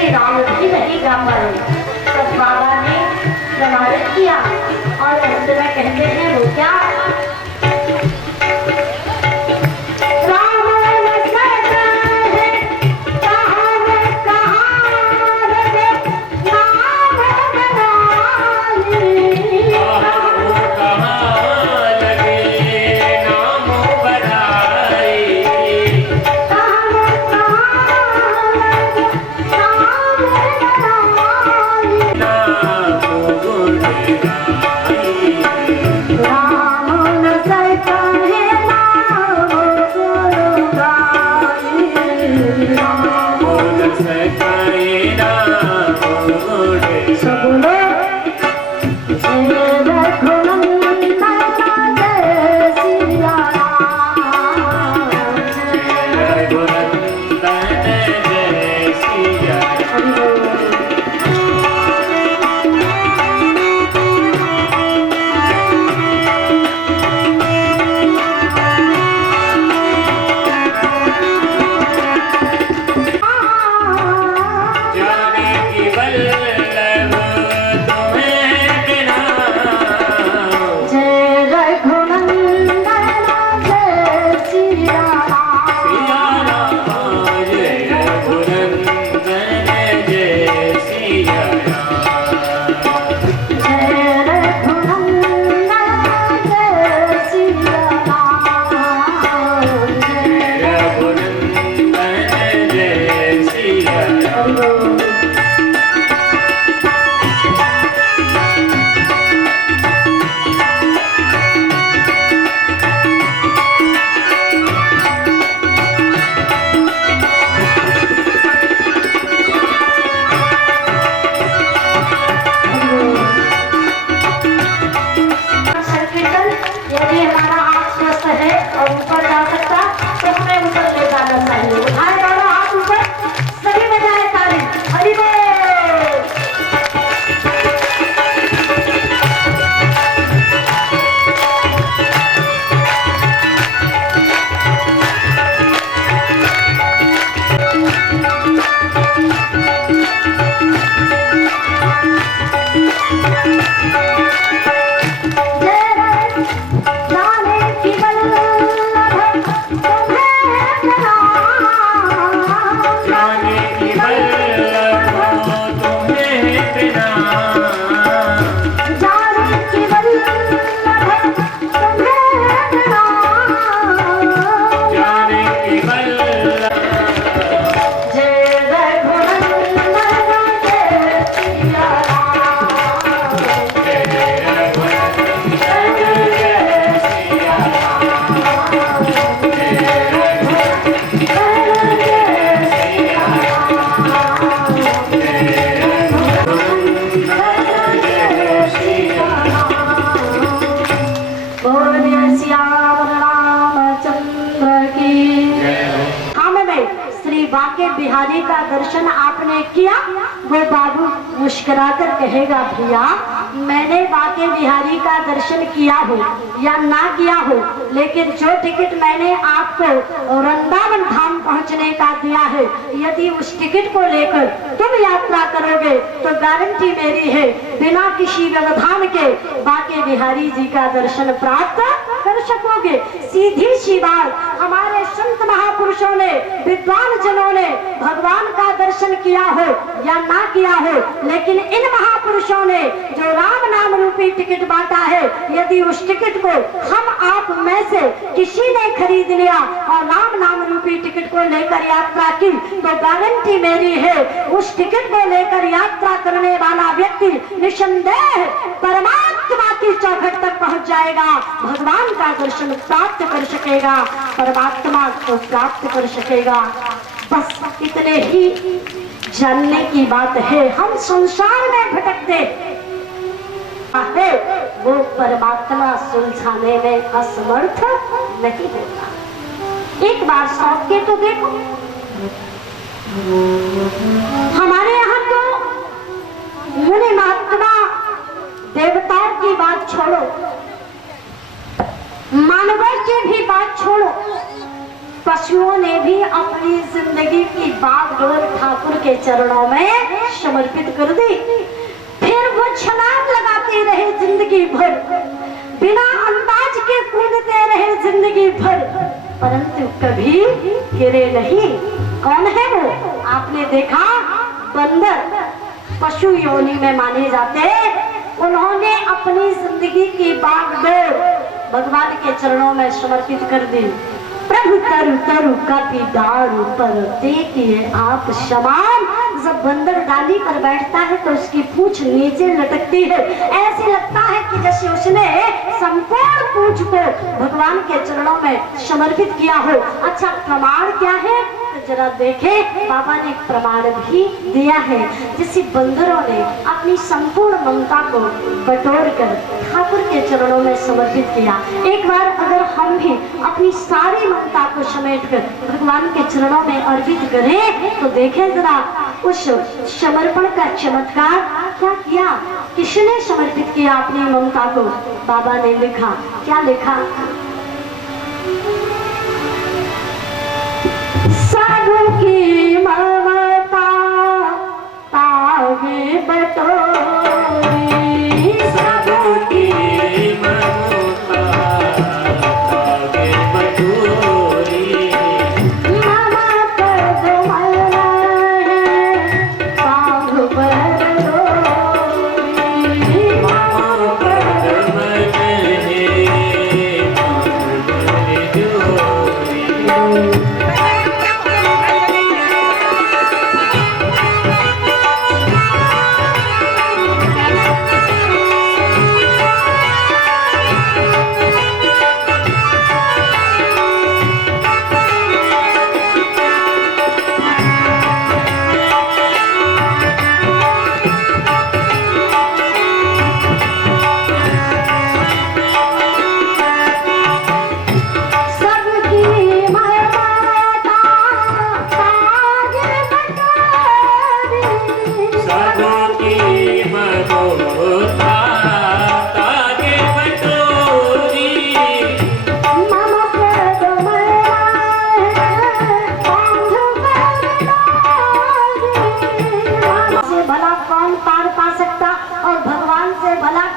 श्री राम भी नहीं गा पाए। तब बाबा ने प्रमाणित किया और अंत में कहते हैं वो क्या, बिहारी का दर्शन आपने किया, वो बाबू मुस्कुराकर कहेगा भैया मैंने बाके बिहारी का दर्शन किया हो या ना किया हो, लेकिन जो टिकट मैंने आपको वृंदावन धाम पहुंचने का दिया है, यदि उस टिकट को लेकर तुम यात्रा करोगे तो गारंटी मेरी है बिना किसी व्यवधान के बाके बिहारी जी का दर्शन प्राप्त कर सकोगे। सीधी सी बात, हमारे संत महापुरुषों ने, विद्वान जनों ने भगवान का दर्शन किया हो या ना किया हो, लेकिन इन महापुरुषों ने जो राम नाम रूपी टिकट बांटा है, यदि उस टिकट को हम आप में से किसी ने खरीद लिया और राम नाम रूपी टिकट को लेकर यात्रा की, तो गारंटी मेरी है उस टिकट को लेकर यात्रा करने वाला व्यक्ति निसंदेह परमात्मा की चौखट तक पहुंच जाएगा, भगवान का दर्शन प्राप्त कर सकेगा, परमात्मा को प्राप्त कर सकेगा। बस इतने ही जानने की बात है। हम संसार में भटकते है, वो परमात्मा सुलझाने में असमर्थ नहीं होता। एक बार सोच के तो देखो, हमारे यहाँ तो मुनि महात्मा देवताओं की बात छोड़ो, मानवों की भी बात छोड़ो, पशुओं ने भी अपनी जिंदगी की बागडोर ठाकुर के के चरणों में समर्पित कर दी। फिर वो छलांग लगाते रहे जिंदगी भर, बिना अंदाज के कूदते रहे जिंदगी भर, परंतु कभी गिरे नहीं। कौन है वो? आपने देखा, बंदर पशु योनि में माने जाते, उन्होंने अपनी जिंदगी की बागडोर भगवान के चरणों में समर्पित कर दी। प्रभु तरु तरु कपि दारु पर देखिए आप समान। जब बंदर डाली पर बैठता है तो उसकी पूंछ नीचे लटकती है, ऐसे लगता है कि जैसे उसने संपूर्ण पूंछ को भगवान के चरणों में समर्पित किया हो। अच्छा, प्रमाण क्या है? तो जरा देखें, बाबा ने प्रमाण भी दिया है। जिसे बंदरों ने अपनी संपूर्ण ममता को बटोर कर ठाकुर के चरणों में समर्पित किया, एक बार अगर हम भी अपनी सारी ममता को समेटकर भगवान के चरणों में अर्पित करें तो देखें जरा उस समर्पण का चमत्कार क्या किया। किसने समर्पित किया अपनी ममता को? बाबा ने लिखा, क्या लिखा? की ममता तागे बटोरी, सबकी ममता तागे बटोरी, मामा पद मन है बाघ बटोरी, मामा पद मन है बाघ बटोरी।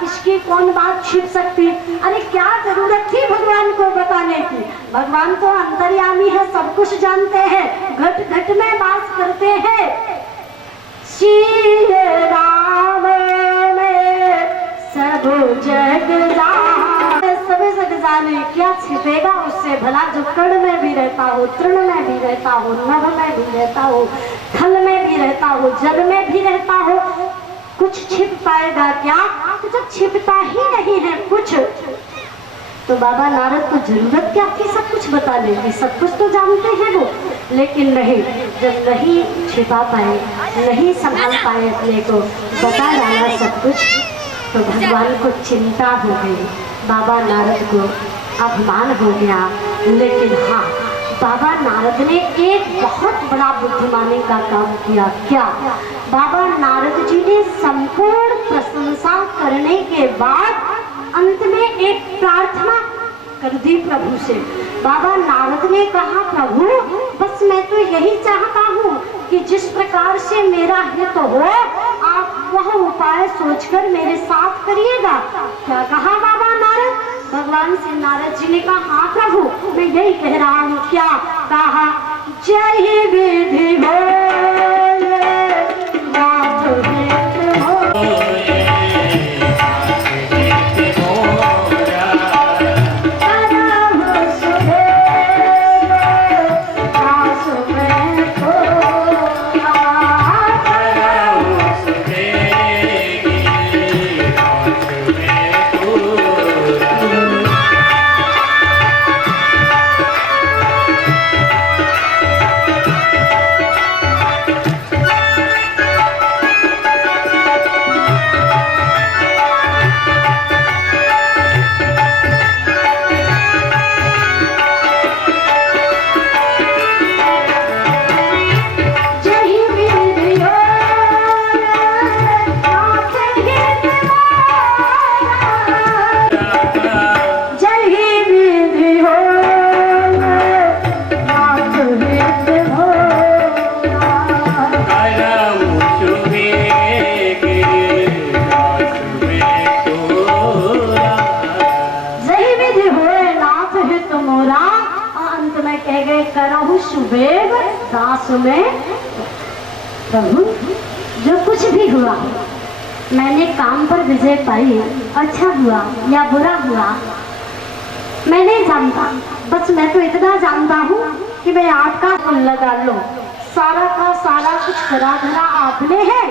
किसकी कौन बात छिप सकती? अरे क्या जरूरत थी भगवान को बताने की? भगवान तो अंतर्यामी है, सब कुछ जानते हैं, घट घट में वास करते हैं। श्री राम में सब जग जाने, सब जग जाने, क्या छिपेगा उससे भला? जो कण में भी रहता हो, तृण में भी रहता हो, नभ में भी रहता हो, थल में भी रहता हो, जल में भी रहता हो, कुछ छिप पाएगा क्या? तो जब छिपता ही नहीं है कुछ, तो बाबा नारद को जरूरत क्या थी सब कुछ बता देगी, सब कुछ तो जानते हैं वो। लेकिन नहीं, जब नहीं छिपा पाए, नहीं संभाल पाए अपने को, बता डाला सब कुछ, तो भगवान को चिंता हो गई, बाबा नारद को अपमान हो गया। लेकिन हाँ, बाबा नारद ने एक बहुत बड़ा बुद्धिमानी का काम किया। क्या? बाबा नारद जी ने संपूर्ण प्रशंसा करने के बाद अंत में एक प्रार्थना कर दी प्रभु से। बाबा नारद ने कहा, प्रभु बस मैं तो यही चाहता हूँ कि जिस प्रकार से मेरा हित हो, आप वह उपाय सोचकर मेरे साथ करिएगा। क्या कहा बाबा नारद? भगवान से नारद जी ने कहा, हाँ प्रभु मैं यही कह रहा हूँ। क्या कहा? जय विधि सुने प्रभु, जो कुछ भी हुआ, मैंने काम पर विजय पाई, अच्छा हुआ या बुरा हुआ मैं नहीं जानता। बस मैं तो इतना जानता हूँ कि मैं आपका फूल लगा लो, सारा का सारा कुछ करा धरा आपने है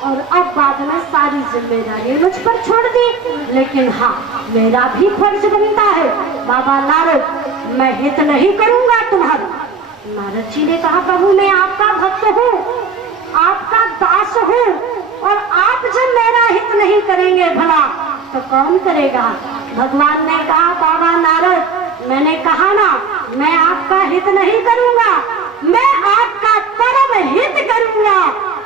और अब बाद में सारी जिम्मेदारी मुझ पर छोड़ दी। लेकिन हाँ, मेरा भी फर्ज बनता है बाबा नारद, मैं हित नहीं करूंगा तुम्हारा। नारद जी ने कहा प्रभु, मैं आपका भक्त हूँ, आपका दास हूँ, और आप जब मेरा हित नहीं करेंगे भला तो कौन करेगा। भगवान ने कहा बाबा नारद, मैंने कहा ना, मैं आपका हित नहीं करूंगा, मैं आपका परम हित करूंगा,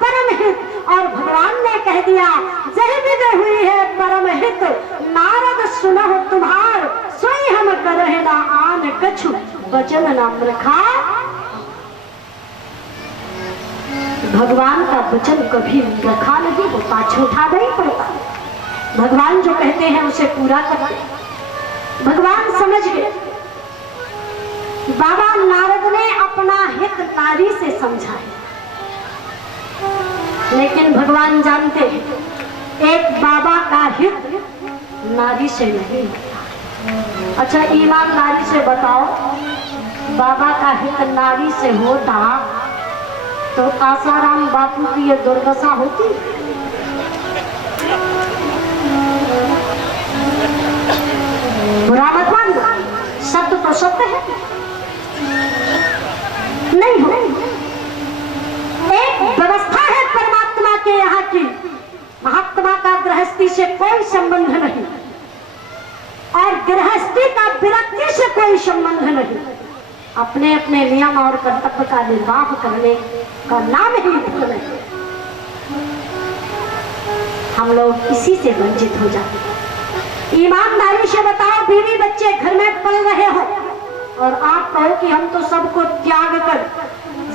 परम हित। और भगवान ने कह दिया, जय विजय हुई है परम हित, नारद सुनो तुम्हार, सोई हम करहे ना आन कछु, वचन न रखा। भगवान का वचन कभी रखा नहीं होता, झूठा नहीं पड़ता। भगवान जो कहते हैं उसे पूरा करते। भगवान समझ गए, बाबा नारद ने अपना हित नारी से समझा है, लेकिन भगवान जानते हैं एक बाबा का हित नारी से नहीं होता। अच्छा, ईमानदारी से बताओ, बाबा का हित नारी से होता तो आसाराम बापू की ये दुर्दशा होती? बुरा मत मानना, सत्य तो सत्य है, नहीं हो। एक व्यवस्था है परमात्मा के यहाँ की, महात्मा का गृहस्थी से कोई संबंध नहीं और गृहस्थी का विरक्ति से कोई संबंध नहीं। अपने अपने नियम और कर्तव्य का निर्वाह करने का नाम ही धर्म है। हम लोग इसी से वंचित हो जाते हैं। ईमानदारी से बताओ, बीवी बच्चे घर में पल रहे हो और आप कहो कि हम तो सबको त्याग कर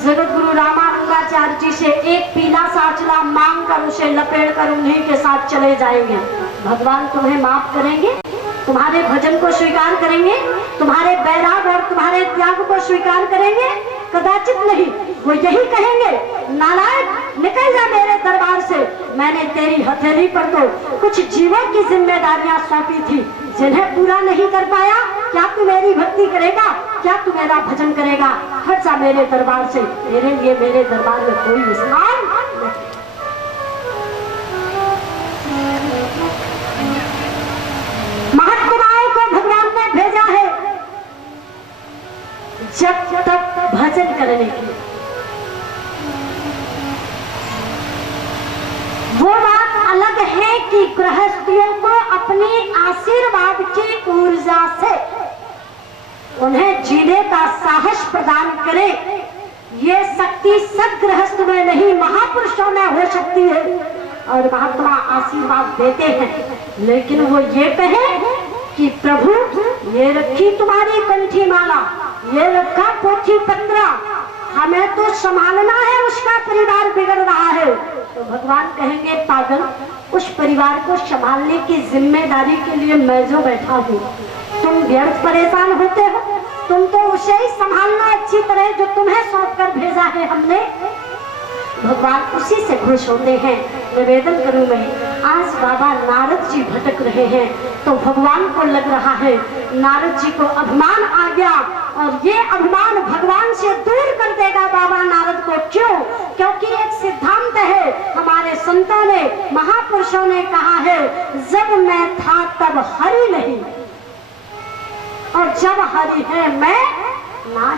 जगत गुरु रामानंदाचार्य जी से एक पीला साचला मांग कर उसे लपेट कर उन्हीं के साथ चले जाएंगे। भगवान तुम्हें माफ करेंगे? तुम्हारे भजन को स्वीकार करेंगे? तुम्हारे बैराग और तुम्हारे त्याग को स्वीकार करेंगे? कदाचित नहीं। वो यही कहेंगे, नालायक निकल जा मेरे दरबार से, मैंने तेरी हथेली पर तो कुछ जीवों की जिम्मेदारियां सौंपी थी, जिन्हें पूरा नहीं कर पाया। क्या तू मेरी भक्ति करेगा? क्या तू मेरा भजन करेगा? हट जा मेरे दरबार से, तेरे लिए मेरे दरबार में कोई स्थान नहीं। महात्माओं को भगवान ने भेजा है जब तक भजन करने के लिए। वो बात अलग है कि गृहस्थियों को अपनी आशीर्वाद की ऊर्जा से उन्हें जीने का साहस प्रदान करे। ये शक्ति सब गृहस्थ में नहीं, महापुरुषों में हो सकती है और महात्मा आशीर्वाद देते हैं। लेकिन वो ये कहे कि प्रभु, ये रखी तुम्हारी कंठी माला, ये रखा पोथी पत्रा, हमें तो संभालना है, उसका परिवार बिगड़ रहा है। तो भगवान कहेंगे, पागल, उस परिवार को संभालने की जिम्मेदारी के लिए मैं जो बैठा हूँ, तुम व्यर्थ परेशान होते हो। तुम तो उसे ही संभालना अच्छी तरह जो तुम्हें सौंप कर भेजा है हमने। भगवान उसी से खुश होते हैं। निवेदन करूं मैं, आज बाबा नारद जी भटक रहे हैं तो भगवान को लग रहा है नारद जी को अभिमान आ गया और ये अभिमान भगवान से दूर कर देगा बाबा नारद को। क्यों? क्योंकि एक सिद्धांत है, हमारे संतों ने, महापुरुषों ने कहा है, जब मैं था तब हरि नहीं और जब हरि है मैं ना।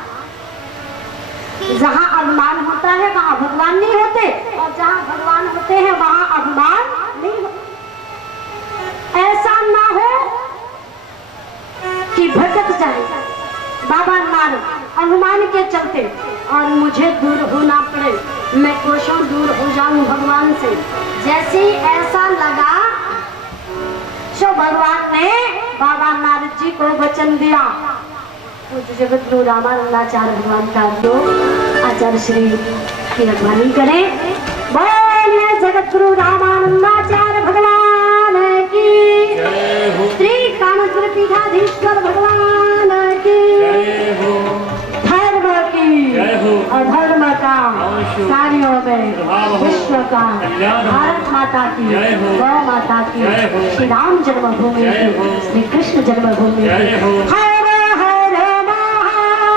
जहाँ अभिमान होता है वहाँ भगवान नहीं होते और जहाँ भगवान होते हैं वहाँ अभिमान नहीं होता। ऐसा ना हो कि भटक जाए बाबा नारद अभिमान के चलते और मुझे दूर होना पड़े, मैं कोसों दूर हो जाऊं भगवान से। जैसे ही ऐसा लगा सो भगवान ने बाबा नारद जी को वचन दिया। जगत गुरु रामानंदाचार्य भगवान का जो आचार्य श्री की अगवानी करें। बोलिए जगत गुरु रामानंदाचार्य भगवान की, श्री कामेश्वर पीठाधीश्वर भगवान की, धर्म की, अधर्म का विश्व का, कल्याण हो। भारत माता की, जय हो। गौ माता की, जय हो। श्री राम जन्मभूमि जय की, हो। श्री कृष्ण जन्मभूमि जय की। हो। हर हर महादेव।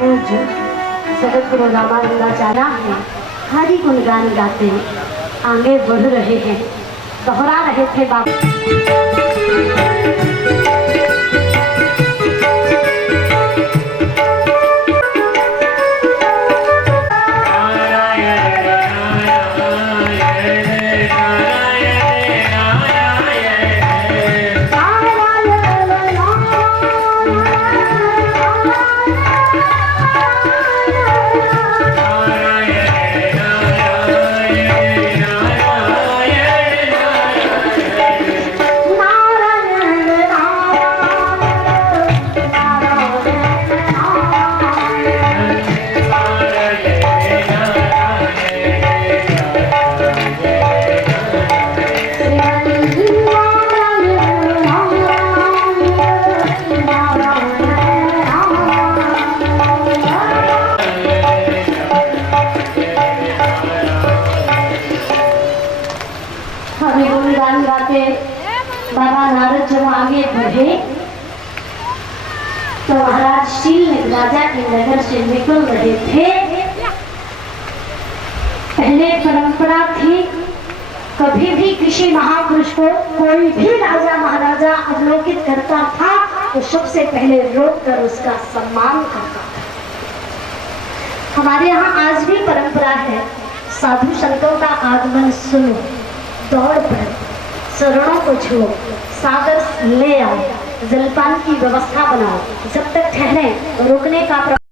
पूज्य जगत गुरु रामानंदाचार्य है हरि गुणगान गाते आगे बढ़ रहे हैं, दोहरा रहे थे बाबा। गुणगान गाते बाबा नारद जब आगे बढ़े तो महाराज शील राजा के नगर से निकल रहे थे। पहले परंपरा थी कभी भी किसी महापुरुष को कोई भी राजा महाराजा अवलोकित करता था तो सबसे पहले रोक कर उसका सम्मान करता था। हमारे यहाँ आज भी परंपरा है, साधु संतों का आगमन सुनो, दौड़ पड़ो, चरणों को छुओ, सागर ले आओ, जलपान की व्यवस्था बनाओ, जब तक ठहरे रुकने का